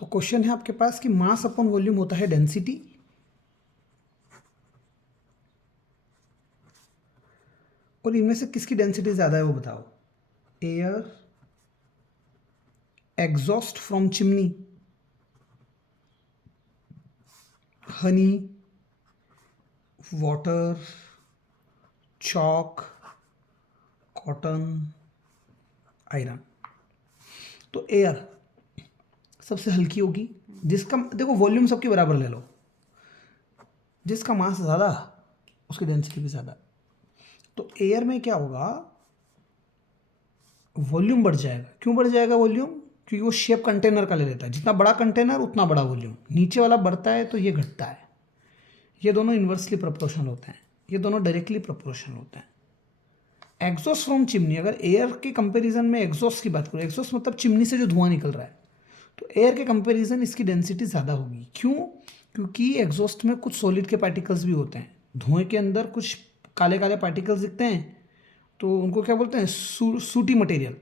तो क्वेश्चन है आपके पास कि मास अपॉन वॉल्यूम होता है डेंसिटी, और इनमें से किसकी डेंसिटी ज़्यादा है वो बताओ। Air exhaust from chimney, Honey, water, chalk, cotton, iron. तो एयर सबसे हल्की होगी, जिसका देखो वॉल्यूम सबकी बराबर ले लो, जिसका मास ज़्यादा उसकी डेंसिटी भी ज़्यादा। तो एयर में क्या होगा, वॉल्यूम बढ़ जाएगा। क्यों बढ़ जाएगा वॉल्यूम? क्योंकि वो शेप कंटेनर का ले लेता है, जितना बड़ा कंटेनर उतना बड़ा वॉल्यूम। नीचे वाला बढ़ता है तो ये घटता है। ये दोनों इन्वर्सली प्रोपोर्शनल होते हैं, ये दोनों डायरेक्टली प्रोपोर्शनल होते हैं। एग्जॉस्ट फ्रॉम चिमनी, अगर एयर के कंपैरिजन में एग्जॉस्ट की बात करूँ, एग्जॉस्ट मतलब चिमनी से जो धुआं निकल रहा है, तो एयर के कंपैरिजन इसकी डेंसिटी ज़्यादा होगी। क्यों? क्योंकि एग्जॉस्ट में कुछ सॉलिड के पार्टिकल्स भी होते हैं। धुएं के अंदर कुछ काले काले पार्टिकल्स दिखते हैं, तो उनको क्या बोलते हैं, सूटी मटेरियल।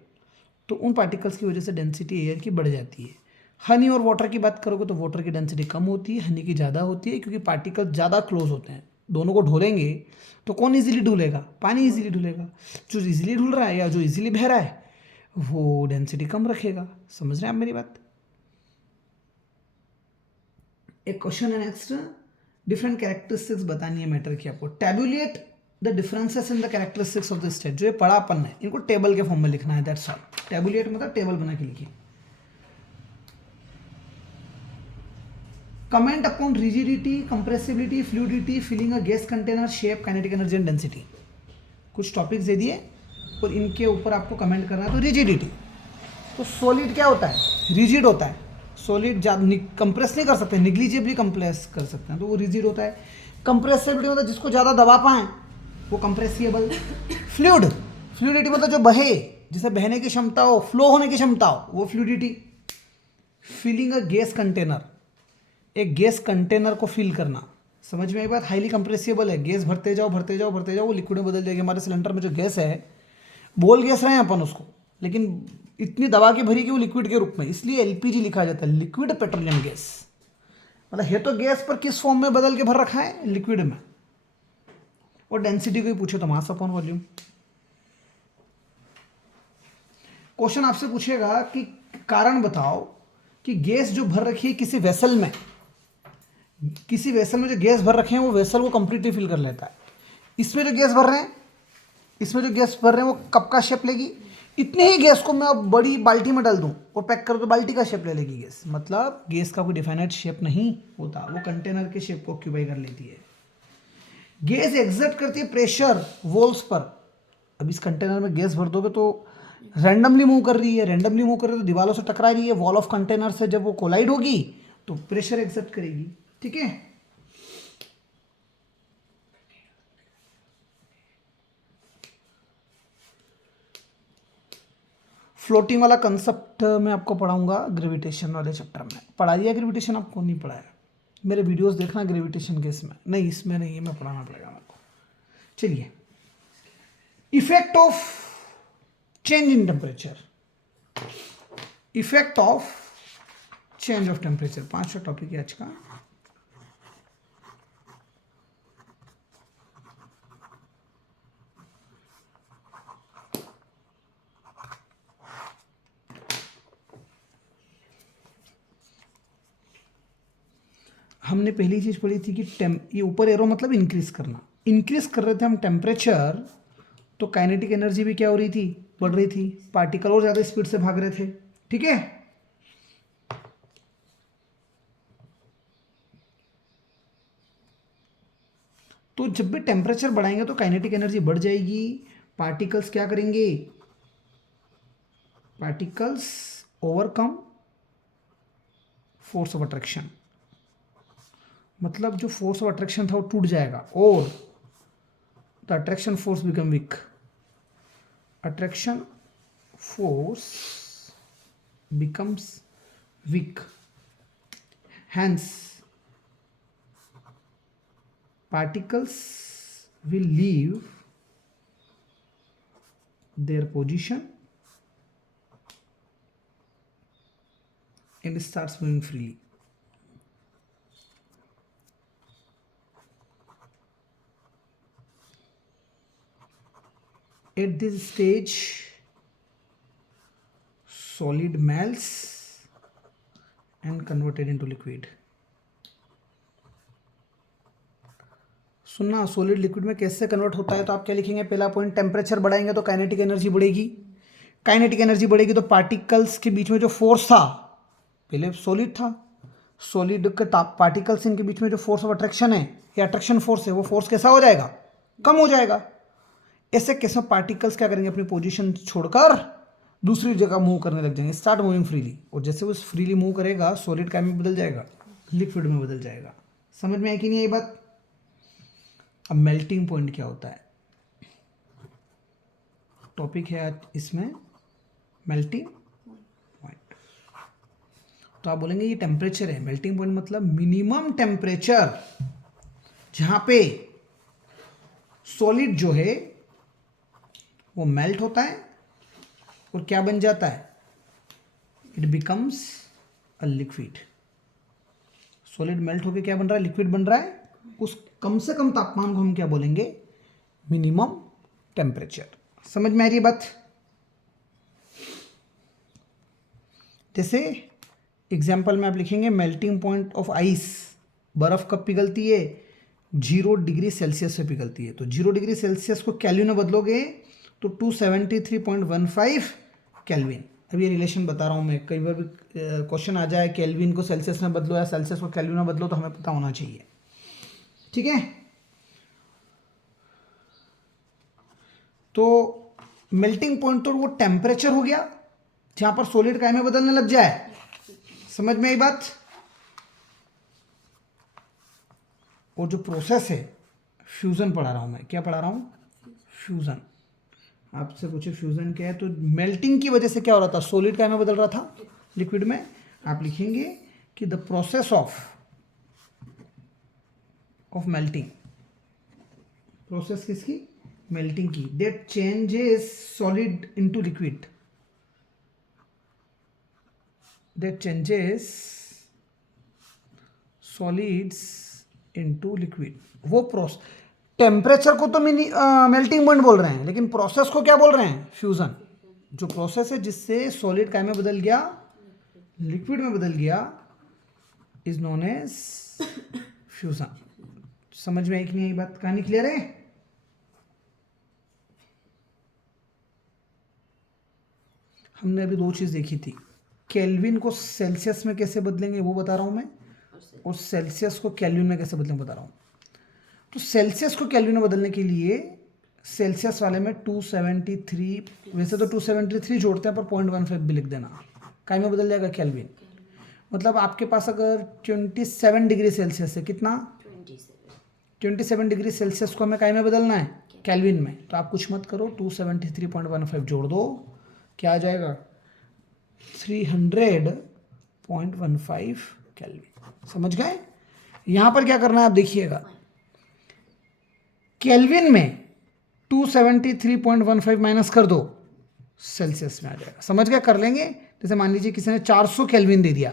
तो उन पार्टिकल्स की वजह से डेंसिटी एयर की बढ़ जाती है। हनी और वाटर की बात करोगे तो वाटर की डेंसिटी कम होती है, हनी की ज़्यादा होती है, क्योंकि पार्टिकल ज़्यादा क्लोज होते हैं। दोनों को ढोलेंगे तो कौन इजीली ढुलेगा? पानी इजीली ढुलेगा। जो इजीली ढुल रहा है या जो इजीली बह रहा है वो डेंसिटी कम रखेगा। समझ रहे हैं आप मेरी बात? एक क्वेश्चन है नेक्स्ट, डिफरेंट कैरेक्टरिस्टिक्स बतानी है मैटर की आपको। Tabulate the differences in the characteristics of the state. जो ये पढ़ा अपन है, इनको टेबल के फॉर्म में लिखना है, दैट्स ऑल। टैबुलेट मतलब टेबल बना के लिखिए। Comment upon rigidity, compressibility, fluidity, filling a gas container, shape, kinetic energy and density. कुछ टॉपिक्स दे दिए और इनके ऊपर आपको कमेंट करना है। तो रिजिडिटी, तो सॉलिड क्या होता है? रिजिड होता है। सॉलिड कंप्रेस नहीं कर सकते, निग्लिजिबली कंप्रेस कर सकते हैं, तो वो रिजिड होता है। कंप्रेसिबिलिटी मतलब जिसको ज़्यादा दबा पाएँ वो कंप्रेसिबल। फ्लूइड, फ्लूइडिटी मतलब जो बहे, जिसे बहने की क्षमता हो, फ्लो होने की क्षमता हो, वो fluidity. Filling a gas container, एक गैस कंटेनर को फिल करना। समझ में आई बात? हाईली कंप्रेसिबल है, गैस भरते जाओ भरते जाओ भरते जाओ, वो लिक्विड में बदल जाएगी। हमारे सिलेंडर में जो गैस है, बोल गैस रहे हैं अपन उसको, लेकिन इतनी दबा के भरी कि वो लिक्विड के रूप में, इसलिए एलपीजी लिखा जाता है, लिक्विड पेट्रोलियम गैस। मतलब है तो गैस, पर किस फॉर्म में बदल के भर रखा है? लिक्विड में। और डेंसिटी को ही पूछे तो मास अपॉन वॉल्यूम। क्वेश्चन आपसे पूछेगा कि कारण बताओ कि गैस जो भर रखी है किसी वेसल में, किसी वेसल में जो गैस भर रखे हैं वो वेसल को कंप्लीटली फिल कर लेता है। इसमें जो गैस भर रहे हैं, इसमें जो गैस भर रहे हैं वो कप का शेप लेगी। इतने ही गैस को मैं अब बड़ी बाल्टी में डाल दूं और पैक कर तो बाल्टी का शेप ले लेगी गैस। मतलब गैस का कोई डिफाइनाइट शेप नहीं होता, वो कंटेनर के शेप को ऑक्यूपाई कर लेती है। गैस एग्जर्ट करती है प्रेशर वॉल्स पर। अब इस कंटेनर में गैस भर दोगे तो रैंडमली मूव कर रही है, रैंडमली मूव कर रही है तो दीवारों से टकरा रही है, वॉल ऑफ कंटेनर से जब वो कोलाइड होगी तो प्रेशर एग्जर्ट करेगी। ठीक है। फ्लोटिंग वाला कंसेप्ट मैं आपको पढ़ाऊंगा ग्रेविटेशन वाले चैप्टर में। पढ़ा दिया ग्रेविटेशन? आपको नहीं पढ़ाया? मेरे वीडियोस देखना ग्रेविटेशन के, इसमें नहीं, इसमें नहीं है, मैं पढ़ाना पड़ेगा मेरे को। चलिए, effect of change in temperature, effect of change of temperature, 5वां टॉपिक है आज का। हमने पहली चीज पढ़ी थी कि ये ऊपर एरो मतलब इंक्रीज करना। इंक्रीज कर रहे थे हम टेम्परेचर, तो काइनेटिक एनर्जी भी क्या हो रही थी? बढ़ रही थी। पार्टिकल और ज़्यादा स्पीड से भाग रहे थे। ठीक है। तो जब भी टेम्परेचर बढ़ाएंगे तो काइनेटिक एनर्जी बढ़ जाएगी। पार्टिकल्स क्या करेंगे? Particles overcome force of attraction, मतलब जो फोर्स ऑफ अट्रैक्शन था वो टूट जाएगा और the attraction force become weak. Attraction force becomes weak, hence particles will leave their position and starts moving freely. At this stage, solid melts and converted into liquid. सुनना, solid liquid में कैसे convert होता है, तो आप क्या लिखेंगे, पहला पॉइंट, टेम्परेचर बढ़ाएंगे तो काइनेटिक एनर्जी बढ़ेगी, काइनेटिक एनर्जी बढ़ेगी तो पार्टिकल्स के बीच में जो फोर्स था, पहले सॉलिड था, सॉलिड के पार्टिकल्स इनके बीच में जो फोर्स ऑफ अट्रैक्शन है या अट्रैक्शन फोर्स है, वो फोर्स कैसा हो जाएगा, कम हो जाएगा। ऐसे कैसे पार्टिकल्स क्या करेंगे, अपनी पोजीशन छोड़कर दूसरी जगह मूव करने लग जाएंगे, स्टार्ट मूविंग फ्रीली, और जैसे वो फ्रीली मूव करेगा सॉलिड क्या में बदल जाएगा, लिक्विड में बदल जाएगा। समझ में आई कि नहीं ये बात। अब मेल्टिंग पॉइंट क्या होता है, टॉपिक है आज इसमें मेल्टिंग पॉइंट। तो आप बोलेंगे ये टेम्परेचर है, मेल्टिंग पॉइंट मतलब मिनिमम टेम्परेचर जहां पे सॉलिड जो है वो मेल्ट होता है और क्या बन जाता है, it becomes a liquid. Solid melt होके क्या बन रहा है, लिक्विड बन रहा है। उस कम से कम तापमान को हम क्या बोलेंगे, मिनिमम टेम्परेचर। समझ में आ रही है बात। जैसे एग्जाम्पल में आप लिखेंगे मेल्टिंग पॉइंट ऑफ आइस, बर्फ कब पिघलती है, 0 डिग्री सेल्सियस से पिघलती है। तो 0 डिग्री सेल्सियस को केल्विन में बदलोगे तो 273.15 केल्विन। अब ये रिलेशन बता रहा हूँ मैं, कई बार भी क्वेश्चन आ जाए केल्विन को सेल्सियस में बदलो या सेल्सियस को केल्विन में बदलो, तो हमें पता होना चाहिए, ठीक है। तो मेल्टिंग पॉइंट तो वो टेम्परेचर हो गया जहां पर सॉलिड काय में बदलने लग जाए। समझ में आई बात। और जो प्रोसेस है, फ्यूजन पढ़ा रहा हूं मैं, क्या पढ़ा रहा हूं, फ्यूजन। आपसे पूछे फ्यूजन क्या है, तो मेल्टिंग की वजह से क्या हो रहा था, सॉलिड काय में बदल रहा था लिक्विड में। आप लिखेंगे कि the process of melting, process किसकी, मेल्टिंग की, that changes solid into liquid, that changes solids into liquid. वो प्रोसेस, टेम्परेचर को तो मेल्टिंग पॉइंट बोल रहे हैं, लेकिन प्रोसेस को क्या बोल रहे हैं, फ्यूजन। जो प्रोसेस है जिससे सॉलिड काय में बदल गया, लिक्विड में बदल गया, इज नोन एज फ्यूजन। समझ में आई कि नहीं, बात कहानी क्लियर है। हमने अभी 2 चीज देखी थी, केल्विन को सेल्सियस में कैसे बदलेंगे वो बता रहा हूं मैं, और सेल्सियस को केल्विन में कैसे बदलेंगे बता रहा हूं। तो सेल्सियस को केल्विन में बदलने के लिए सेल्सियस वाले में 273, वैसे तो 273 जोड़ते हैं पर 0.15 भी लिख देना, काय में बदल जाएगा, केल्विन। मतलब आपके पास अगर 27 डिग्री सेल्सियस है, कितना, 27 डिग्री सेल्सियस को हमें काय में बदलना है, केल्विन में। तो आप कुछ मत करो, 273.15 जोड़ दो, क्या आ जाएगा, 300.15 केल्विन। समझ गए। यहां पर क्या करना है आप देखिएगा, केल्विन में 273.15 माइनस कर दो, सेल्सियस में आ जाएगा। समझ गए, कर लेंगे। जैसे मान लीजिए किसी ने 400 केल्विन दे दिया,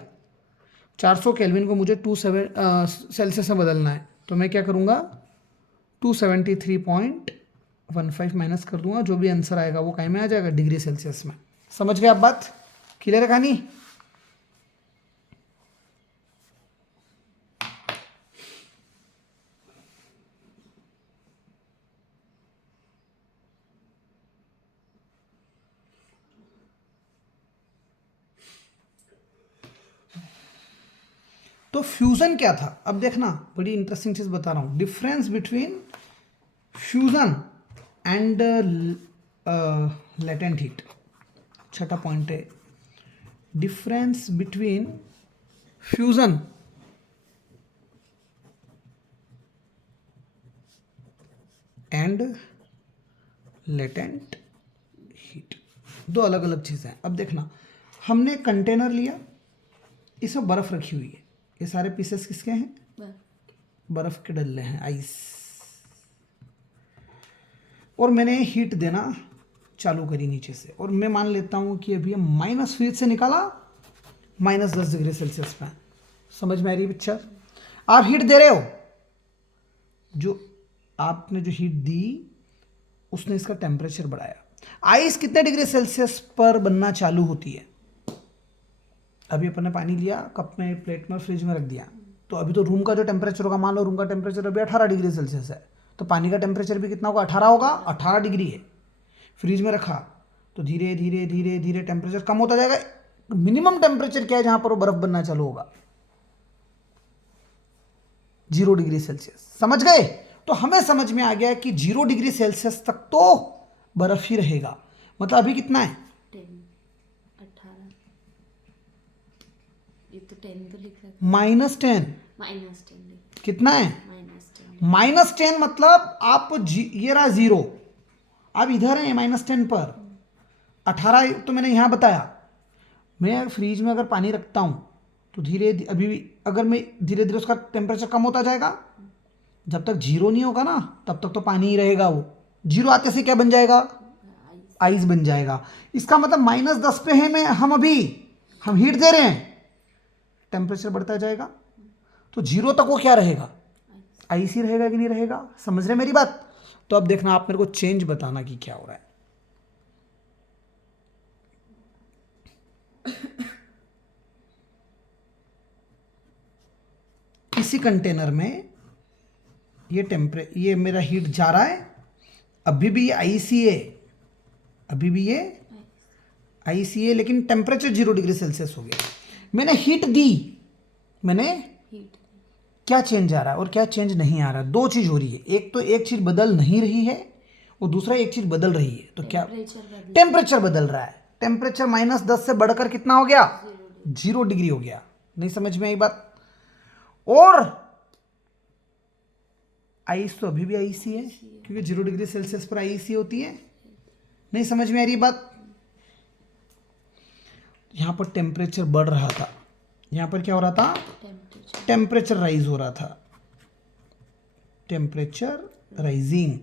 400 केल्विन को मुझे 27 सेल्सियस में बदलना है, तो मैं क्या करूँगा, 273.15 माइनस कर दूंगा, जो भी आंसर आएगा वो काय में आ जाएगा, डिग्री सेल्सियस में। समझ गए आप बात, क्लियर है कहानी। तो फ्यूजन क्या था, अब देखना, बड़ी इंटरेस्टिंग चीज बता रहा हूं, difference between fusion and latent heat. छठा पॉइंट है, difference between fusion and latent heat, दो अलग अलग चीजें हैं। अब देखना, हमने कंटेनर लिया, इसमें बर्फ रखी हुई है, ये सारे पीसेस किसके हैं, बर्फ के डल्ले हैं, आइस। और मैंने हीट देना चालू करी नीचे से, और मैं मान लेता हूं कि अभी -फ्रीज से निकाला -10 डिग्री सेल्सियस पे। समझ में आ रही है पिक्चर? आप हीट दे रहे हो, जो आपने जो हीट दी उसने इसका टेम्परेचर बढ़ाया। आइस कितने डिग्री सेल्सियस पर बनना चालू होती है? अभी अपन ने पानी लिया, कप में, प्लेट में, फ्रिज में रख दिया, तो अभी तो रूम का जो टेम्परेचर होगा, मान लो रूम का टेम्परेचर अभी 18 डिग्री सेल्सियस है, तो पानी का टेम्परेचर भी कितना होगा? 18 होगा। 18 डिग्री है। फ्रिज में रखा तो धीरे धीरे धीरे धीरे टेम्परेचर कम होता जाएगा। मिनिमम टेम्परेचर क्या है जहां पर वो बर्फ बनना चालू होगा? 0 डिग्री सेल्सियस। समझ गए? तो हमें समझ में आ गया कि 0 डिग्री सेल्सियस तक तो बर्फ ही रहेगा। मतलब अभी कितना है? 18। ये तो 10 तो लिख रहा -10। -10 कितना है? -10 -10 मतलब आप ये रहा 0, आप इधर हैं -10 पर। 18 तो मैंने यहाँ बताया। मैं फ्रिज में अगर पानी रखता हूँ तो धीरे अभी भी अगर मैं धीरे धीरे उसका टेम्परेचर कम होता जाएगा, जब तक 0 नहीं होगा ना तब तक तो पानी ही रहेगा। वो 0 आते से क्या बन जाएगा? आइस बन जाएगा। इसका मतलब -10 पे है, मैं हम अभी हम हीट दे रहे हैं, टेम्परेचर बढ़ता जाएगा, तो 0 तक वो क्या रहेगा? आइस ही रहेगा कि नहीं रहेगा? समझ रहे मेरी बात? तो अब देखना, आप मेरे को चेंज बताना कि क्या हो रहा है। इसी कंटेनर में ये मेरा हीट जा रहा है, अभी भी ये आइस ही है, अभी भी ये आइस ही है, लेकिन टेम्परेचर 0 डिग्री सेल्सियस हो गया। मैंने हीट दी, मैंने हीट क्या चेंज आ रहा है और क्या चेंज नहीं आ रहा है? दो चीज हो रही है। एक तो एक चीज बदल नहीं रही है और दूसरा एक चीज बदल रही है। तो क्या? टेम्परेचर बदल रहा है। टेम्परेचर -10 से बढ़कर कितना हो गया? 0 डिग्री हो गया। नहीं समझ में आई बात? और आइस तो अभी भी आइस ही है, क्योंकि 0 डिग्री सेल्सियस पर आइस ही होती है। नहीं समझ में आ रही बात? यहां पर टेम्परेचर बढ़ रहा था, यहां पर क्या हो रहा था? टेम्परेचर राइज हो रहा था, टेम्परेचर राइजिंग।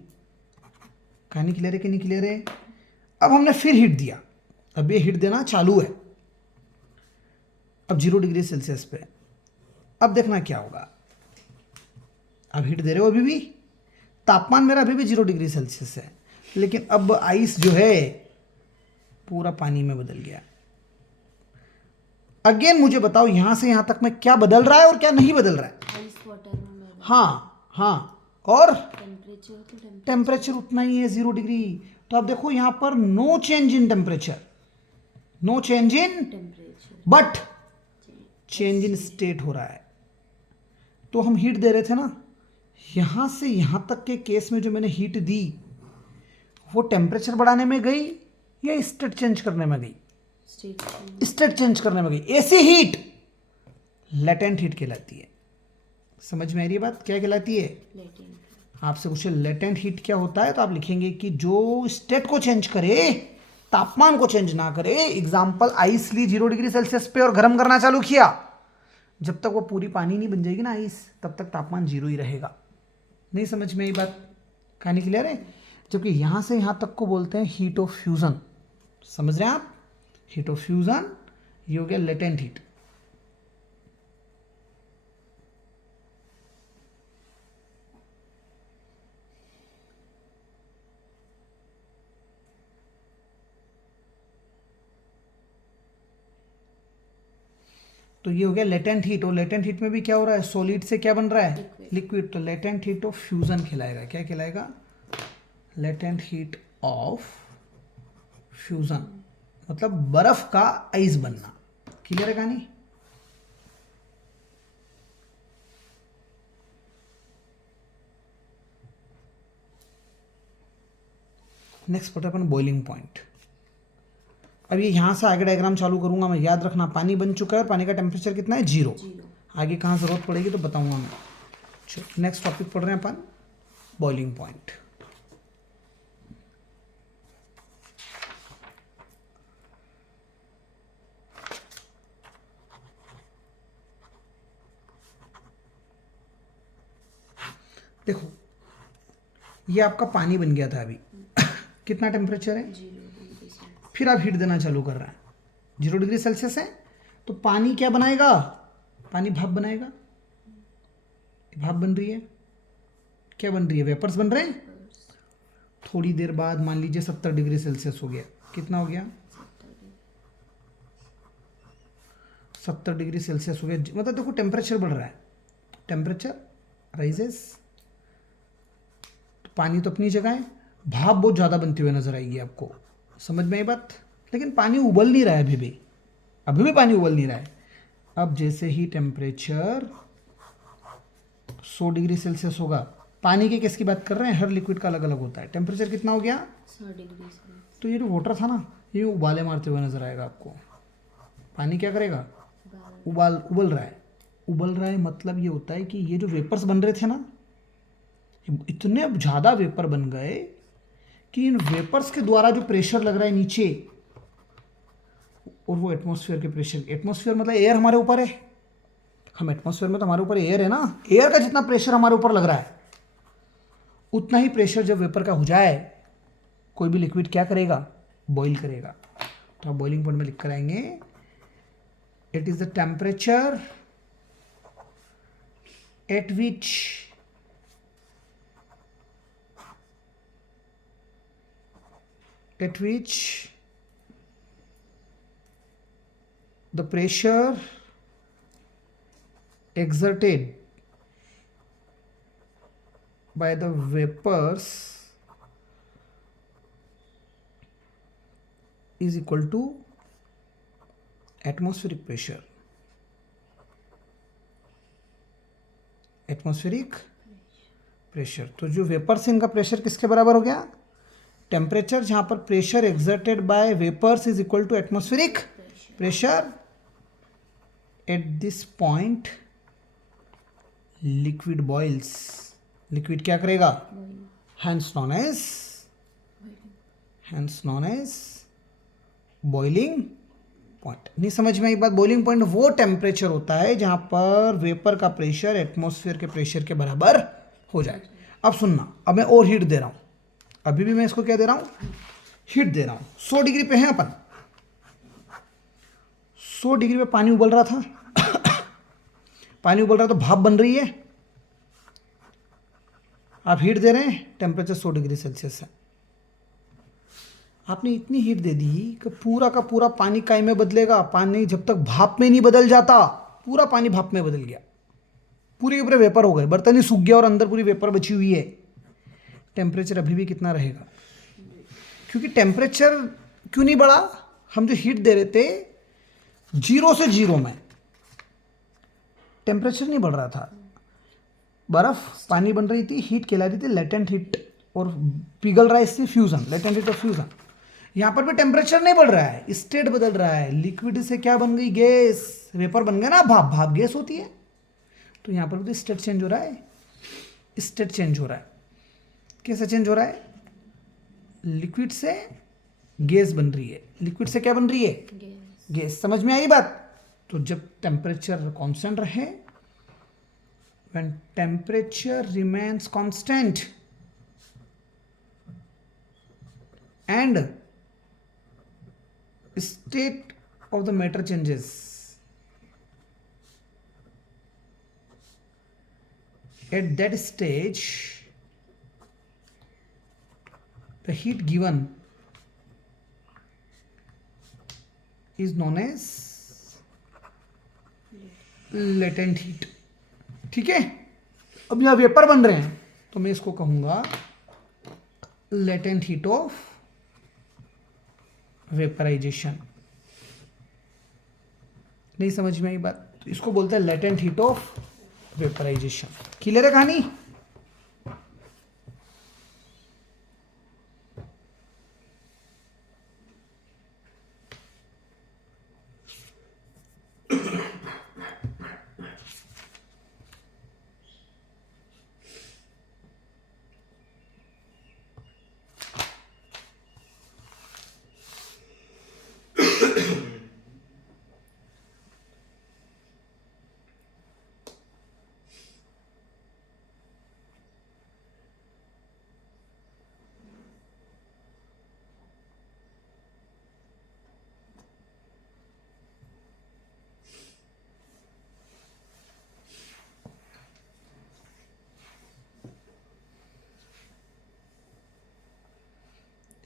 कहानी क्लियर है कि नहीं क्लियर है? अब हमने फिर हीट दिया, अब ये हीट देना चालू है, अब 0 डिग्री सेल्सियस पे। अब देखना क्या होगा। अब हीट दे रहे हो, अभी भी तापमान मेरा अभी भी 0 डिग्री सेल्सियस है, लेकिन अब आइस जो है पूरा पानी में बदल गया। अगेन मुझे बताओ, यहां से यहां तक में क्या बदल रहा है और क्या नहीं बदल रहा है? आइस वाटर में हाँ हाँ, और टेम्परेचर टेम्परेचर उतना ही है, 0 डिग्री। तो अब देखो यहां पर no change in temperature, no change in, temperature but change in state हो रहा है। तो हम हीट दे रहे थे ना, यहां से यहां तक के केस में जो मैंने हीट दी वो टेम्परेचर बढ़ाने में गई या स्टेट चेंज करने में गई? स्टेट चेंज करने में गई। ऐसी हीट लेटेंट हीट कहलाती है। समझ में आ रही है बात? क्या कहलाती है? आपसे पूछे लेटेंट हीट क्या होता है, तो आप लिखेंगे कि जो स्टेट को चेंज करे, तापमान को चेंज ना करे। एग्जाम्पल, आइस ली 0 डिग्री सेल्सियस पे और गर्म करना चालू किया, जब तक वो पूरी पानी नहीं बन जाएगी ना आइस, तब तक तापमान 0 ही रहेगा। नहीं समझ में आई बात? कहानी क्लियर है? जबकि यहां से यहां तक को बोलते हैं हीट ऑफ फ्यूजन। समझ रहे हैं आप? हीट ऑफ फ्यूजन, ये हो गया लेटेंट हीट। तो ये हो गया लेटेंट हीट। और लेटेंट हीट में भी क्या हो रहा है? सॉलिड से क्या बन रहा है? लिक्विड। तो लेटेंट हीट ऑफ फ्यूजन कहलाएगा। क्या कहलाएगा? लेटेंट हीट ऑफ फ्यूजन, मतलब बर्फ का आइस बनना। क्लियर है कहानी? नेक्स्ट पढ़ते अपन बॉइलिंग पॉइंट। अब ये यहां से आगे डायग्राम चालू करूंगा मैं। याद रखना, पानी बन चुका है और पानी का टेम्परेचर कितना है? 0। आगे कहाँ जरूरत पड़ेगी तो बताऊंगा मैं। चलो नेक्स्ट टॉपिक पढ़ रहे हैं अपन, बॉइलिंग पॉइंट। देखो, ये आपका पानी बन गया था अभी कितना टेम्परेचर है? फिर आप हीट देना चालू कर रहे हैं, 0 डिग्री सेल्सियस है, तो पानी क्या बनाएगा, पानी भाप बनाएगा, भाप बन रही है, क्या बन रही है, वेपर्स बन रहे हैं। थोड़ी देर बाद मान लीजिए 70 डिग्री सेल्सियस हो गया, कितना हो गया, 70 डिग्री सेल्सियस हो गया, मतलब देखो टेम्परेचर बढ़ रहा है, टेम्परेचर राइजेस, तो पानी तो अपनी जगह है, भाप बहुत ज़्यादा बनती हुई नजर आएगी आपको, समझ में आई बात। लेकिन पानी उबल नहीं रहा है अभी भी पानी उबल नहीं रहा है। अब जैसे ही टेम्परेचर 100 डिग्री सेल्सियस होगा, पानी के किसकी बात कर रहे हैं, हर लिक्विड का अलग अलग होता है, टेम्परेचर कितना हो गया, 100 डिग्री से तो ये जो वाटर था ना, ये उबाले मारते हुए नजर आएगा आपको। पानी क्या करेगा, उबल रहा है, मतलब ये होता है कि ये जो वेपर्स बन रहे थे ना, इतने ज़्यादा वेपर बन गए कि इन वेपर्स के द्वारा जो प्रेशर लग रहा है नीचे, और वो एटमॉस्फेयर के प्रेशर, एटमॉस्फेयर मतलब एयर हमारे ऊपर है, हम एटमॉस्फेयर में तो हमारे ऊपर एयर है ना, एयर का जितना प्रेशर हमारे ऊपर लग रहा है, उतना ही प्रेशर जब वेपर का हो जाए, कोई भी लिक्विड क्या करेगा, बॉईल करेगा। तो आप बॉइलिंग पॉइंट में लिख कर आएंगे, it is the temperature at which the pressure exerted by the vapors is equal to atmospheric pressure. Atmospheric pressure, तो जो वेपर्स इनका प्रेशर किसके बराबर हो गया, टेम्परेचर जहां पर pressure exerted by vapours is equal to atmospheric pressure. At this point liquid boils, liquid क्या करेगा, hence known as boiling point. नहीं समझ में आई बात, बॉइलिंग पॉइंट वो टेम्परेचर होता है जहां पर वेपर का प्रेशर एटमॉस्फेयर के प्रेशर के बराबर हो जाए। अब सुनना, अब मैं और हीट दे रहा हूं, अभी भी मैं इसको क्या दे रहा हूं, हीट दे रहा हूं। 100 डिग्री पे है अपन, 100 डिग्री पे पानी उबल रहा था पानी उबल रहा तो भाप बन रही है, आप हीट दे रहे हैं, टेम्परेचर 100 डिग्री सेल्सियस है, आपने इतनी हीट दे दी कि पूरा का पूरा पानी काय में बदलेगा, पानी जब तक भाप में नहीं बदल जाता, पूरा पानी भाप में बदल गया, पूरे के पूरे वेपर हो गए, बर्तन ही सूख गया और अंदर पूरी वेपर बची हुई है। टेम्परेचर अभी भी कितना रहेगा, क्योंकि टेम्परेचर क्यों नहीं बढ़ा, हम जो हीट दे रहे थे 0 से 0 में टेम्परेचर नहीं बढ़ रहा था, बर्फ पानी बन रही थी, हीट कहला रही थी लेटेंट हीट, और पिघल रहा है इससे फ्यूजन, लेटेंट हीट और फ्यूजन। यहाँ पर भी टेम्परेचर नहीं बढ़ रहा है, स्टेट बदल रहा है, लिक्विड से क्या बन गई, गैस, वेपर बन गया ना, भाप, भाप गैस होती है, तो यहाँ पर भी स्टेट चेंज हो रहा है, स्टेट चेंज हो रहा है। कैसे चेंज हो रहा है, लिक्विड से गैस बन रही है, लिक्विड से क्या बन रही है, गैस। समझ में आई बात। तो जब टेम्परेचर कांस्टेंट रहे, when temperature remains constant and state of the matter changes, at that stage the heat given is known as latent heat। ठीक है, अब यह वेपर बन रहे हैं तो मैं इसको कहूंगा latent heat of वेपराइजेशन। नहीं समझ में आई बात, तो इसको बोलते हैं latent heat of vaporisation. Clear है कहानी।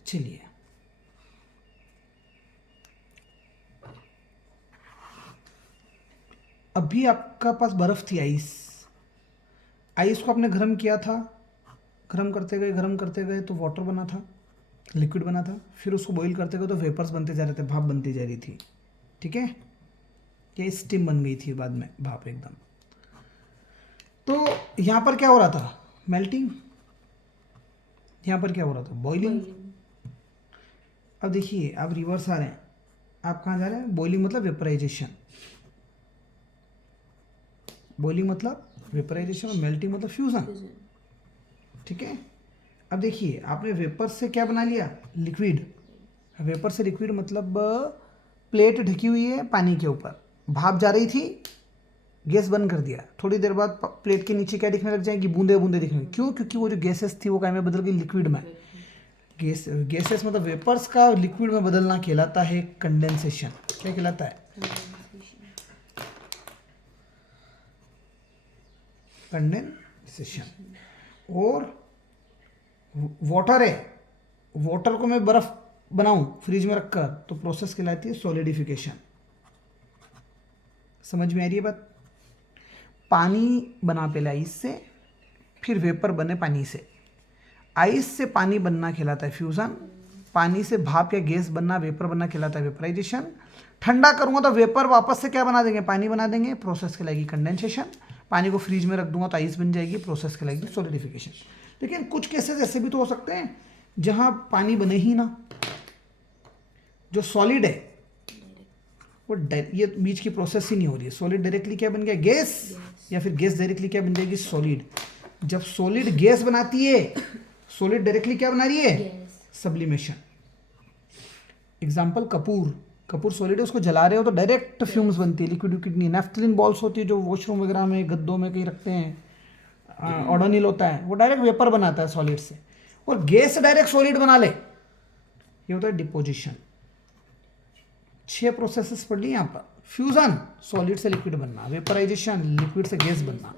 चलिए अभी आपका पास बर्फ थी, आइस। आइस को आपने गर्म किया था, गर्म करते गए तो वाटर बना था, लिक्विड बना था। फिर उसको बॉईल करते गए तो वेपर्स बनते जा रहे थे, भाप बनती जा रही थी। ठीक है, ये स्टीम बन गई थी बाद में, भाप एकदम। तो यहाँ पर क्या हो रहा था? मेल्टिंग। यहाँ पर क्या हो रहा था? बॉइलिंग। अब देखिए, आप रिवर्स आ रहे हैं। आप कहाँ जा रहे हैं? बॉइलिंग मतलब वेपराइजेशन, बॉइलिंग मतलब वेपराइजेशन, और मेल्टिंग मतलब फ्यूजन। ठीक है, अब देखिए, आपने वेपर से क्या बना लिया? लिक्विड। वेपर से लिक्विड मतलब प्लेट ढकी हुई है पानी के ऊपर, भाप जा रही थी, गैस बंद कर दिया। थोड़ी देर बाद प्लेट के नीचे क्या दिखने लग जाएगी? बूंदे बूंदे दिखने लगी। क्यों? क्योंकि वो जो गैसेस थी वो क्या में बदल गई? लिक्विड में। गैसेस मतलब वेपर्स का लिक्विड में बदलना कहलाता है कंडेंसेशन। क्या कहलाता है? कंडेंसेशन। और वाटर है, वाटर को मैं बर्फ बनाऊं फ्रिज में रखकर, तो प्रोसेस कहलाती है सॉलिडिफिकेशन। समझ में आ रही है बात? पानी बना पहले आइस से, फिर वेपर बने पानी से। आइस से पानी बनना कहलाता है फ्यूजन, पानी से भाप या गैस बनना, वेपर बनना कहलाता है वेपराइजेशन। ठंडा करूंगा तो वेपर वापस से क्या बना देंगे? पानी बना देंगे, प्रोसेस कहलाएगी कंडेंसेशन। पानी को फ्रीज में रख दूंगा तो आइस बन जाएगी, प्रोसेस कहलाएगी सॉलिडिफिकेशन। लेकिन कुछ केसेस ऐसे भी तो हो सकते हैं जहां पानी बने ही ना, जो सॉलिड है वो ये बीच की प्रोसेस ही नहीं हो रही है। सॉलिड डायरेक्टली क्या बन गया? गैस। या फिर गैस डायरेक्टली क्या बन जाएगी? सॉलिड। जब सॉलिड गैस बनाती है, सॉलिड डायरेक्टली क्या बना रही है? Sublimation. Example Kapoor. Kapoor solid है, उसको जला रहे हो तो डायरेक्ट फ्यूम्स बनती है, लिक्विड विक्विड नहीं। नेफ्थलिन बॉल्स होती है जो वॉशरूम वगैरह में, गद्दों में कहीं रखते हैं, ऑडोनिल होता है, वो डायरेक्ट वेपर बनाता है सॉलिड से। और गैस डायरेक्ट सॉलिड बना ले, ये होता है डिपोजिशन। 6 प्रोसेसेस पढ़ ली यहाँ पर। फ्यूजन, सॉलिड से लिक्विड बनना। वेपराइजेशन, लिक्विड से गैस बनना।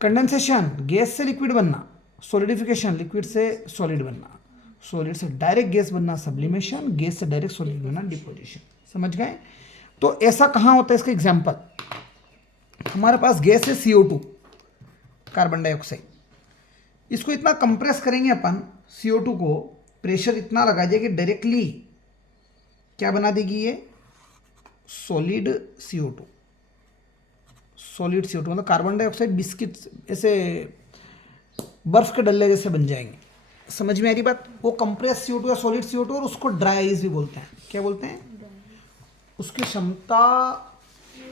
कंडेंसेशन, गैस से लिक्विड बनना। सॉलिडिफिकेशन, लिक्विड से सॉलिड बनना। सॉलिड से डायरेक्ट गैस बनना सब्लिमेशन, गैस से डायरेक्ट सॉलिड बनना डिपोजिशन। समझ गए? तो ऐसा कहाँ होता है? इसका एग्जाम्पल, हमारे पास गैस है CO2, कार्बन डाइऑक्साइड। इसको इतना कंप्रेस करेंगे अपन, CO2 को प्रेशर इतना लगा दिया कि डायरेक्टली क्या बना देगी ये? Solid CO2। सॉलिड CO2 मतलब कार्बन डाइऑक्साइड बिस्किट ऐसे बर्फ के डल्ले जैसे बन जाएंगे। समझ में आ रही बात? वो कंप्रेस CO2 या सॉलिड CO2, और उसको ड्राई आइस भी बोलते हैं। क्या बोलते हैं? उसकी क्षमता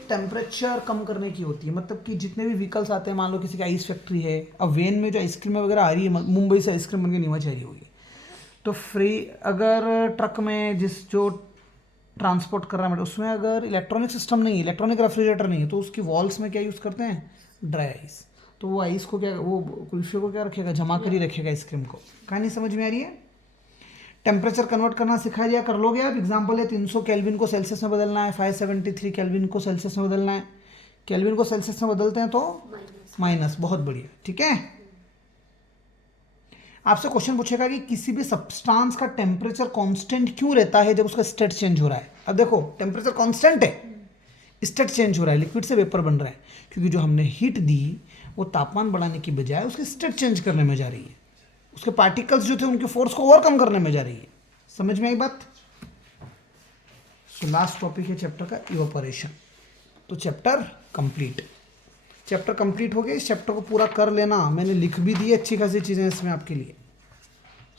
टेम्परेचर कम करने की होती है। मतलब कि जितने भी व्हीकल्स आते हैं, मान लो किसी की आइस फैक्ट्री है, अब वेन में जो आइसक्रीम वगैरह आ रही है, मुंबई से आइसक्रीम बन के नीमच आ रही होगी, तो फ्री अगर ट्रक में जो ट्रांसपोर्ट कर रहा है उसमें अगर इलेक्ट्रॉनिक सिस्टम नहीं है, इलेक्ट्रॉनिक रेफ्रिजरेटर नहीं है, तो उसकी वॉल्स में क्या यूज़ करते हैं? Dry ice. तो वो आइस को क्या, वो कुल्फी को क्या रखेगा? जमा कर ही रखेगा आइसक्रीम को। कहानी समझ में आ रही है? टेम्परेचर कन्वर्ट करना सिखा दिया, कर लोगे आप। एग्जांपल है 300 केल्विन को सेल्सियस में बदलना है, 573 केल्विन को सेल्सियस में बदलना है। केल्विन को सेल्सियस में बदलते हैं तो माइनस। बहुत बढ़िया, ठीक है। आपसे क्वेश्चन पूछेगा कि किसी भी सब्सटेंस का टेम्परेचर कांस्टेंट क्यों रहता है जब उसका स्टेट चेंज हो रहा है? अब देखो, टेम्परेचर कांस्टेंट है, स्टेट चेंज हो रहा है, लिक्विड से वेपर बन रहा है, क्योंकि जो हमने हीट दी वो तापमान बढ़ाने की बजाय उसके स्टेट चेंज करने में जा रही है, उसके पार्टिकल्स जो थे उनके फोर्स को ओवरकम करने में जा रही है। समझ में आई बात? सो लास्ट टॉपिक है चैप्टर का इवेपोरेशन। तो चैप्टर कंप्लीट। चैप्टर कंप्लीट हो गया। इस चैप्टर को पूरा कर लेना, मैंने लिख भी दी अच्छी खासी चीज़ें इसमें आपके लिए।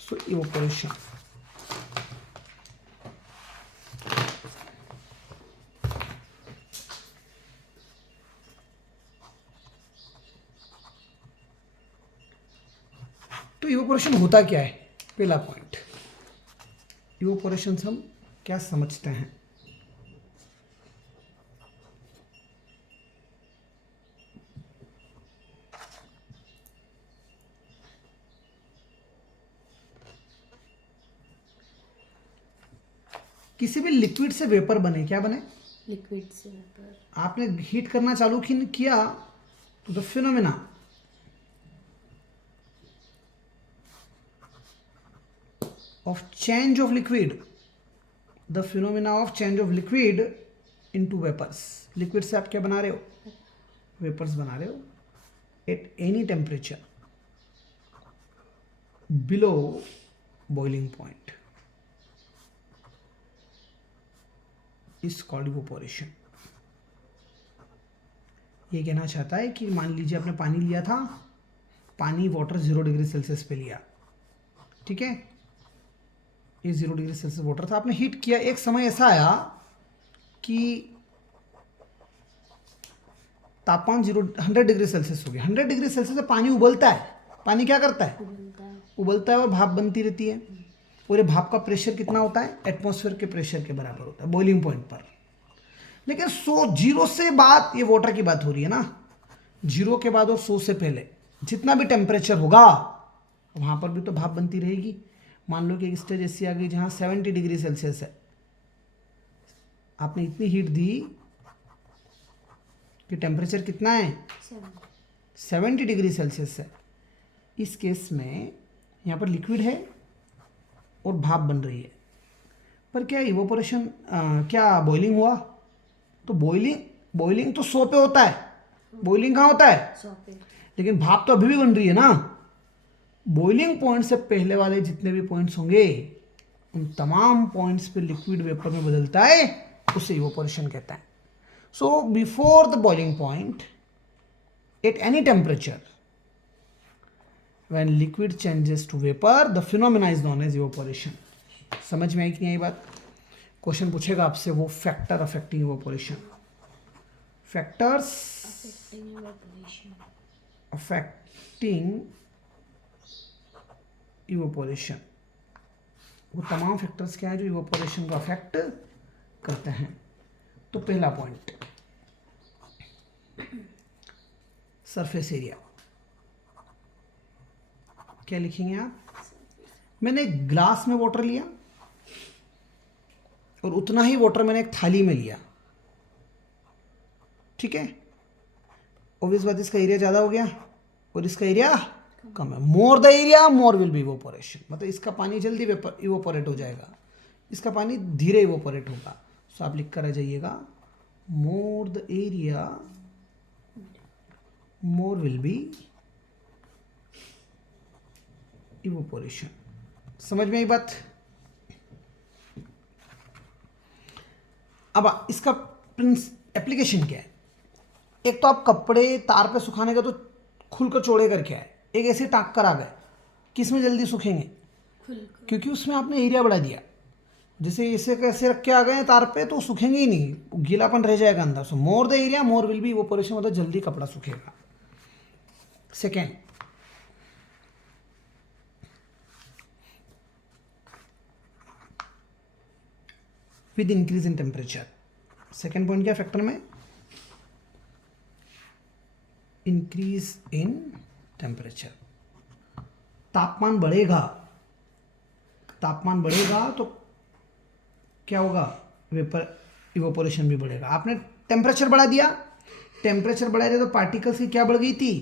सो इवेपोरेशन, तो इवेपोरेशन होता क्या है? पहला पॉइंट, इवेपोरेशन से हम क्या समझते हैं? किसी भी लिक्विड से वेपर बने, क्या बने? लिक्विड से वेपर। आपने हीट करना चालू किया तो the phenomena of change of liquid, the phenomena of change of liquid into vapors. Liquid से आप क्या बना रहे हो, वेपर्स बना रहे हो eight any temperature below boiling point is called evaporation. ये कहना चाहता है कि मान लीजिए आपने पानी लिया था, पानी वाटर 0 डिग्री सेल्सियस पे लिया, ठीक है, ये 0 डिग्री सेल्सियस वाटर था, आपने हीट किया, एक समय ऐसा आया कि तापमान 100 डिग्री सेल्सियस हो गया. 100 डिग्री सेल्सियस से पानी उबलता है. पानी क्या करता है, उबलता है और भाप बनती रहती है. और ये भाप का प्रेशर कितना होता है, एटमॉस्फेयर के प्रेशर के बराबर होता है बॉइलिंग पॉइंट पर. लेकिन 0 से बाद, ये वाटर की बात हो रही है ना, 0 के बाद और 100 से पहले जितना भी टेम्परेचर होगा वहाँ पर भी तो भाप बनती रहेगी. मान लो कि एक स्टेज ऐसी आ गई जहाँ 70 डिग्री सेल्सियस है, आपने इतनी हीट दी कि टेम्परेचर कितना है, 70 डिग्री सेल्सियस है. इस केस में यहाँ पर लिक्विड है और भाप बन रही है, पर क्या इवोपोरेशन, क्या बॉइलिंग हुआ? तो बॉइलिंग तो 100 पे होता है, बॉइलिंग कहाँ होता है, 100 पे. लेकिन भाप तो अभी भी बन रही है ना. बॉइलिंग पॉइंट से पहले वाले जितने भी पॉइंट्स होंगे उन तमाम पॉइंट्स पे लिक्विड वेपर में बदलता है, उसे इवोपोरेशन कहता है. So before the boiling point at any temperature when liquid changes to vapour the phenomena is known as evaporation. समझ में आई कि नहीं आई बात? क्वेश्चन पूछेगा आपसे वो factor affecting evaporation, factors Affecting evaporation. Affecting evaporation. वो तमाम फैक्टर्स क्या है जो इवोपोरेशन को अफेक्ट करते हैं. तो पहला पॉइंट, सरफेस एरिया. क्या लिखेंगे आप? मैंने एक ग्लास में वाटर लिया और उतना ही वाटर मैंने एक थाली में लिया, ठीक है. ऑब्वियस बात, इसका एरिया ज़्यादा हो गया और इसका एरिया कम है. मोर the area more will be evaporation. मतलब इसका पानी जल्दी इवोपोरेट हो जाएगा, इसका पानी धीरे इवोपोरेट होगा. सो आप लिख कर आ जाइएगा, मोर the area more will be evaporation. समझ में आई बात? अब इसका एप्लीकेशन क्या है? एक तो आप कपड़े तार पे सुखाने का तो खुलकर चौड़े करके आए, एक ऐसे टाक कर आ गए, किस में जल्दी सूखेंगे? खुलकर. क्योंकि उसमें आपने एरिया बढ़ा दिया. जैसे ऐसे कैसे रख के आ गए हैं तार पे, तो सूखेंगे ही नहीं, गीलापन रह जाएगा अंदर. So more the area more will be evaporation, मतलब जल्दी कपड़ा सूखेगा. Second, with increase in temperature. Second point क्या फैक्टर में? Increase in temperature. तापमान बढ़ेगा, तापमान बढ़ेगा तो क्या होगा, वेपर इवोपोरेशन भी बढ़ेगा. आपने टेम्परेचर बढ़ा दिया, टेम्परेचर बढ़ा दिया तो पार्टिकल्स की क्या बढ़ गई थी,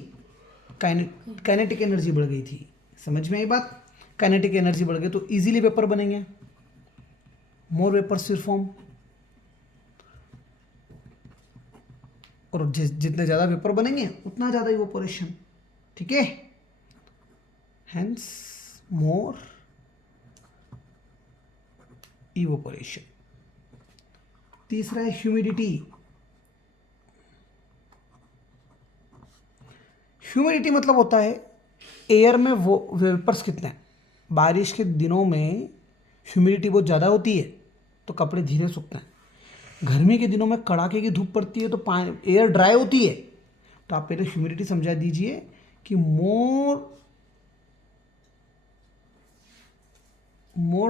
काइनेटिक एनर्जी बढ़ गई थी. समझ में आई बात? काइनेटिक एनर्जी बढ़ गई तो इजीली वेपर बनेंगे, मोर वेपर्स विल फॉर्म. और जितने ज़्यादा वेपर बनेंगे उतना ज़्यादा इवोपोरेशन, ठीक है. हेंस मोर इवोपोरेशन. तीसरा है ह्यूमिडिटी. ह्यूमिडिटी मतलब होता है एयर में वो वेपर्स कितने हैं. बारिश के दिनों में ह्यूमिडिटी बहुत ज़्यादा होती है तो कपड़े धीरे सूखते हैं. गर्मी के दिनों में कड़ाके की धूप पड़ती है तो एयर ड्राई होती है. तो आप पहले ह्यूमिडिटी समझा दीजिए कि more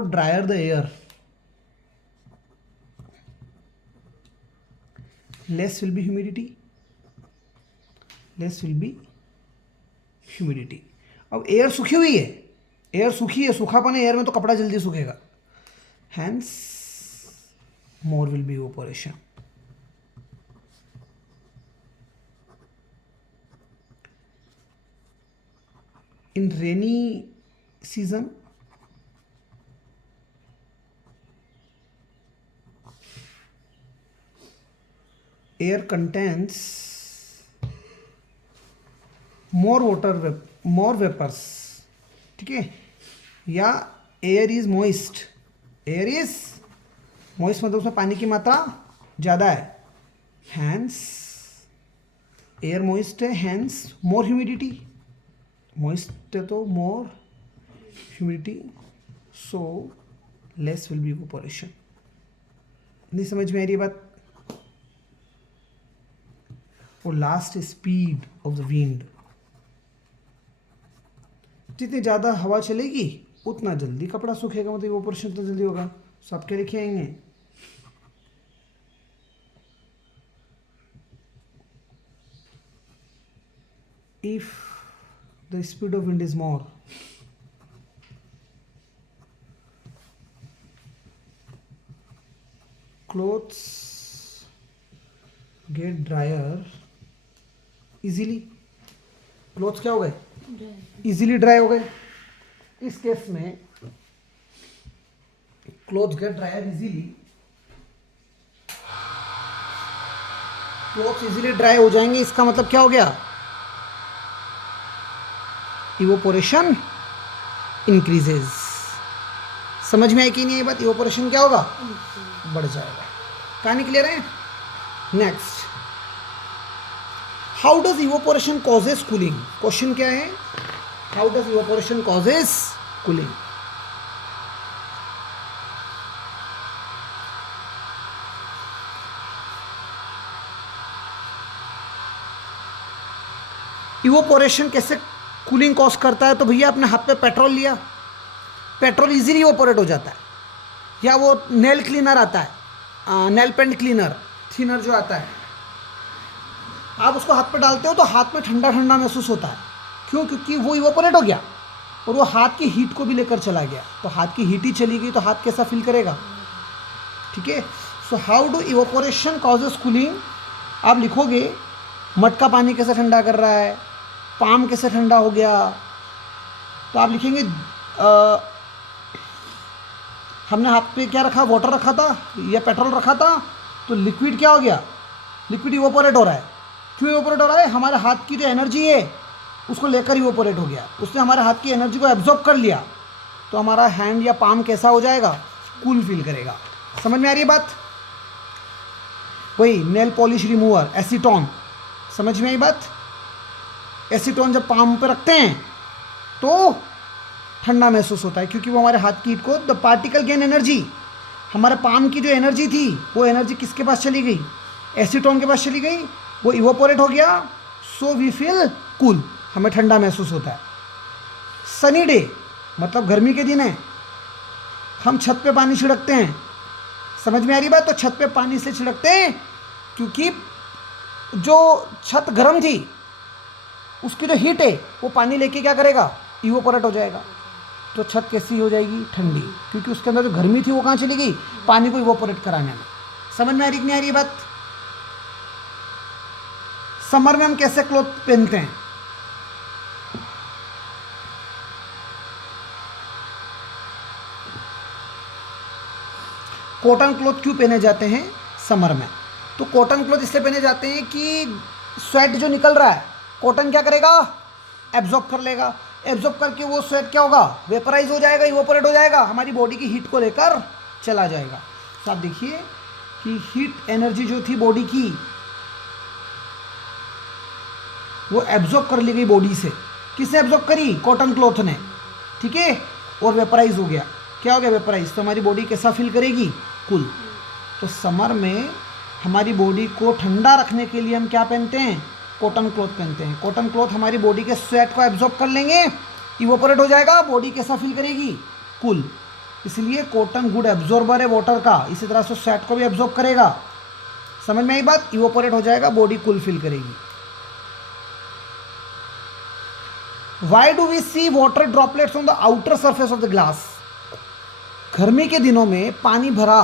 dryer the air less will be humidity, less will be humidity. अब एयर सूखी हुई है, एयर सूखी है, सूखापन है एयर में तो कपड़ा जल्दी सूखेगा. Hence more will be evaporation. In rainy season air contains more vapours, ठीक है, या air is moist, air is moist मतलब उसमें पानी की मात्रा ज़्यादा है, हैंस एयर मोइस्ट है, हैंस मोर ह्यूमिडिटी, मोइस्ट है तो more humidity, so less will be evaporation. नहीं समझ में आ रही है बात? और last speed of the wind, जितनी ज़्यादा हवा चलेगी उतना जल्दी कपड़ा सूखेगा, मतलब इवेपोरेशन तो जल्दी होगा। सो आप क्या लिखे आएंगे? If the speed of wind is more, clothes get drier easily, clothes क्या हो गए? इजीली ड्राई हो गए। इस केस में clothes get dryer easily, clothes easily dry हो जाएंगे, इसका मतलब क्या हो गया? Evaporation increases. समझ में आई कि नहीं ये बात? इवेपोरेशन क्या होगा? बढ़ जाएगा। कहानी क्लियर है? Next, how does evaporation causes cooling? Question क्या है? How does evaporation causes cooling? Evaporation कैसे कूलिंग कॉज करता है? तो भैया अपने हाथ पे पेट्रोल लिया, पेट्रोल इजीली इवेपोरेट हो जाता है, या वो नेल क्लीनर आता है, नेल पेंट क्लीनर थिनर जो आता है, आप उसको हाथ पे डालते हो तो हाथ में ठंडा ठंडा महसूस होता है। क्यों? क्योंकि वो इवेपोरेट हो गया और वो हाथ की हीट को भी लेकर चला गया। तो हाथ की हीट ही चली गई तो हाथ कैसा फील करेगा? ठीक है। So how do evaporation causes cooling? आप लिखोगे मटका पानी कैसे ठंडा कर रहा है, पाम कैसे ठंडा हो गया, तो आप लिखेंगे हमने हाथ पे क्या रखा? वाटर रखा था या पेट्रोल रखा था, तो लिक्विड क्या हो गया? लिक्विड इवेपोरेट हो रहा है। क्यों इवेपोरेट हो रहा है? हमारे हाथ की जो एनर्जी है उसको लेकर इवेपोरेट हो गया, उसने हमारे हाथ की एनर्जी को एब्जॉर्ब कर लिया, तो हमारा हैंड या पाम कैसा हो जाएगा? कूल फील करेगा। समझ में आ रही है बात? वही नेल पॉलिश रिमूवर एसीटोन, समझ में आई बात? एसीटोन जब पाम पे रखते हैं तो ठंडा महसूस होता है, क्योंकि वो हमारे हाथ की हीट को, द पार्टिकल गेन एनर्जी, हमारे पाम की जो एनर्जी थी वो एनर्जी किसके पास चली गई? एसीटोन के पास चली गई, वो इवेपोरेट हो गया, सो वी फील कूल, हमें ठंडा महसूस होता है। सनी डे मतलब गर्मी के दिन है, हम छत पे पानी छिड़कते हैं, समझ में आ रही बात? तो छत पे पानी से छिड़कते हैं क्योंकि जो छत गर्म थी उसकी जो हीट है वो पानी लेके क्या करेगा? इवेपोरेट हो जाएगा। तो छत कैसी हो जाएगी? ठंडी, क्योंकि उसके अंदर जो गर्मी थी वो कहाँ चली गई? पानी को इवेपोरेट कराने में। समझ में आ रही कि नहीं आ रही बात? समर में हम कैसे क्लॉथ पहनते हैं? कॉटन क्लॉथ क्यों पहने जाते हैं समर में? तो कॉटन क्लॉथ इसलिए पहने जाते हैं कि स्वेट जो निकल रहा है कॉटन क्या करेगा? एब्जॉर्ब कर लेगा, एब्जॉर्ब करके वो स्वेट क्या होगा? वेपराइज हो जाएगा, इवेपोरेट हो जाएगा, हमारी बॉडी की हीट को लेकर चला जाएगा। तो आप देखिए कि हीट एनर्जी जो थी बॉडी की वो एब्जॉर्ब कर ली गई बॉडी से। किसने एब्जॉर्ब करी? कॉटन क्लॉथ ने, ठीक है, और वेपराइज हो गया। क्या हो गया? वेपराइज। तो हमारी बॉडी कैसा फील करेगी? कूल। तो समर में हमारी बॉडी को ठंडा रखने के लिए हम क्या पहनते हैं? कॉटन क्लॉथ पहनते हैं। कॉटन क्लॉथ हमारी बॉडी के स्वेट को एब्जॉर्ब कर लेंगे, इवेपोरेट हो जाएगा, बॉडी कैसा फील करेगी? कूल। इसलिए कॉटन गुड एब्जॉर्बर है वाटर का, इसी तरह से स्वेट को भी एब्जॉर्ब करेगा। समझ में आई बात? इवेपोरेट हो जाएगा, बॉडी कूल फील करेगी। Why do we see water droplets on the outer surface of the glass? गर्मी के दिनों में पानी भरा,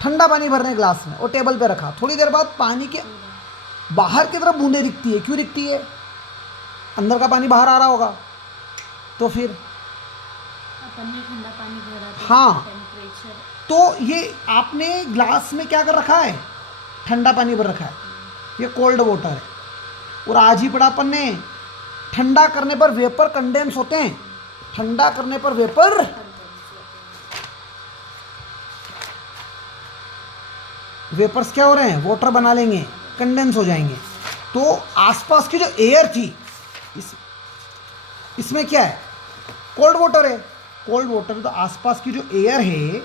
ठंडा पानी भरने ग्लास में और टेबल पे रखा, थोड़ी देर बाद पानी के बाहर की तरफ बूंदें दिखती है। क्यों दिखती है? अंदर का पानी बाहर आ रहा होगा, तो फिर अपन ने ठंडा पानी भरा था, हाँ, टेम्परेचर तो ये आपने ग्लास में क्या कर रखा है? ठंडा पानी भर रखा है। ये कोल्ड वाटर है। और आज ही पढ़ा अपन ने, ठंडा करने पर वेपर कंडेंस होते हैं, ठंडा करने पर वेपर वेपर्स क्या हो रहे हैं, वाटर बना लेंगे, कंडेंस हो जाएंगे। तो आसपास की जो एयर थी इसमें क्या है, कोल्ड वाटर है, कोल्ड वाटर। तो आसपास की जो एयर है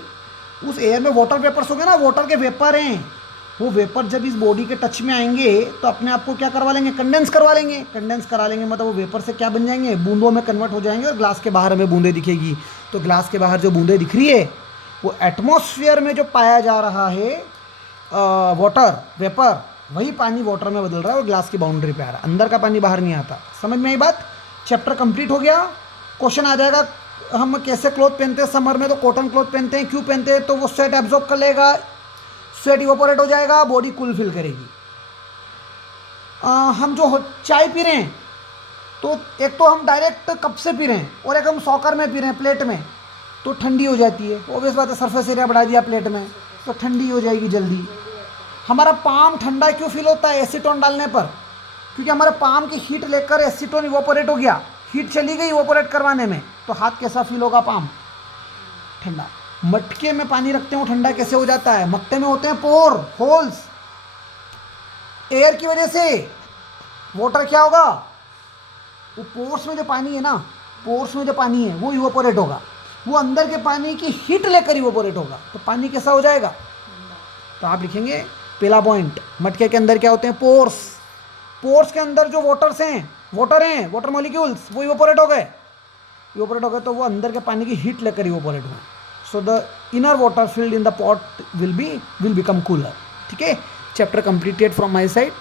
उस एयर में वाटर वेपर्स हो गए ना, वाटर के वेपर हैं, वो वेपर जब इस बॉडी के टच में आएंगे तो अपने आप को क्या करवा लेंगे, कंडेंस करवा लेंगे। कंडेंस करा लेंगे मतलब वो वेपर से क्या बन जाएंगे, बूंदों में कन्वर्ट हो जाएंगे और ग्लास के बाहर हमें बूंदें दिखेगी। तो ग्लास के बाहर जो बूंदें दिख रही है वो एटमॉस्फेयर में जो पाया जा रहा है वाटर वेपर, वही पानी वाटर में बदल रहा है और ग्लास की बाउंड्री पे आ रहा है, अंदर का पानी बाहर नहीं आता। समझ में आई बात? चैप्टर कंप्लीट हो गया। क्वेश्चन आ जाएगा, हम कैसे क्लॉथ पहनते हैं समर में, तो कॉटन क्लॉथ पहनते हैं, क्यों पहनते हैं, तो वो स्वेट एब्जॉर्ब कर लेगा, स्वेट इवोपोरेट हो जाएगा, बॉडी कूल फील करेगी। हम जो चाय पी रहे हैं तो एक तो हम डायरेक्ट कप से पी रहे हैं और एक हम सॉकर में पी रहे हैं, प्लेट में, तो ठंडी हो जाती है। ऑब्वियस बात है, सरफेस एरिया बढ़ा दिया प्लेट में तो ठंडी हो जाएगी जल्दी। हमारा पाम ठंडा क्यों फील होता है एसीटोन डालने पर, क्योंकि हमारे पाम की हीट लेकर एसीटोन इवोपोरेट हो गया, हीट चली गई इवोपोरेट करवाने में, तो हाथ कैसा फील होगा, पाम ठंडा। मटके में पानी रखते हैं वो ठंडा कैसे हो जाता है, मटके में होते हैं पोर होल्स, एयर की वजह से वाटर क्या होगा, वो पोर्स में जो पानी है ना, पोर्स में जो पानी है वो इवोपोरेट होगा, वो अंदर के पानी की हीट लेकर इवोपोरेट होगा, तो पानी कैसा हो जाएगा। तो आप लिखेंगे पहला पॉइंट, मटके के अंदर क्या होते हैं, पोर्स, पोर्स के अंदर जो वाटर्स हैं, वाटर मॉलिक्यूल्स, वो इवोपोरेट हो गए, तो वो अंदर के पानी की हीट लेकर इवोपोरेट हुए। So the inner water filled in the pot will become cooler. ठीक है, chapter completed from my side.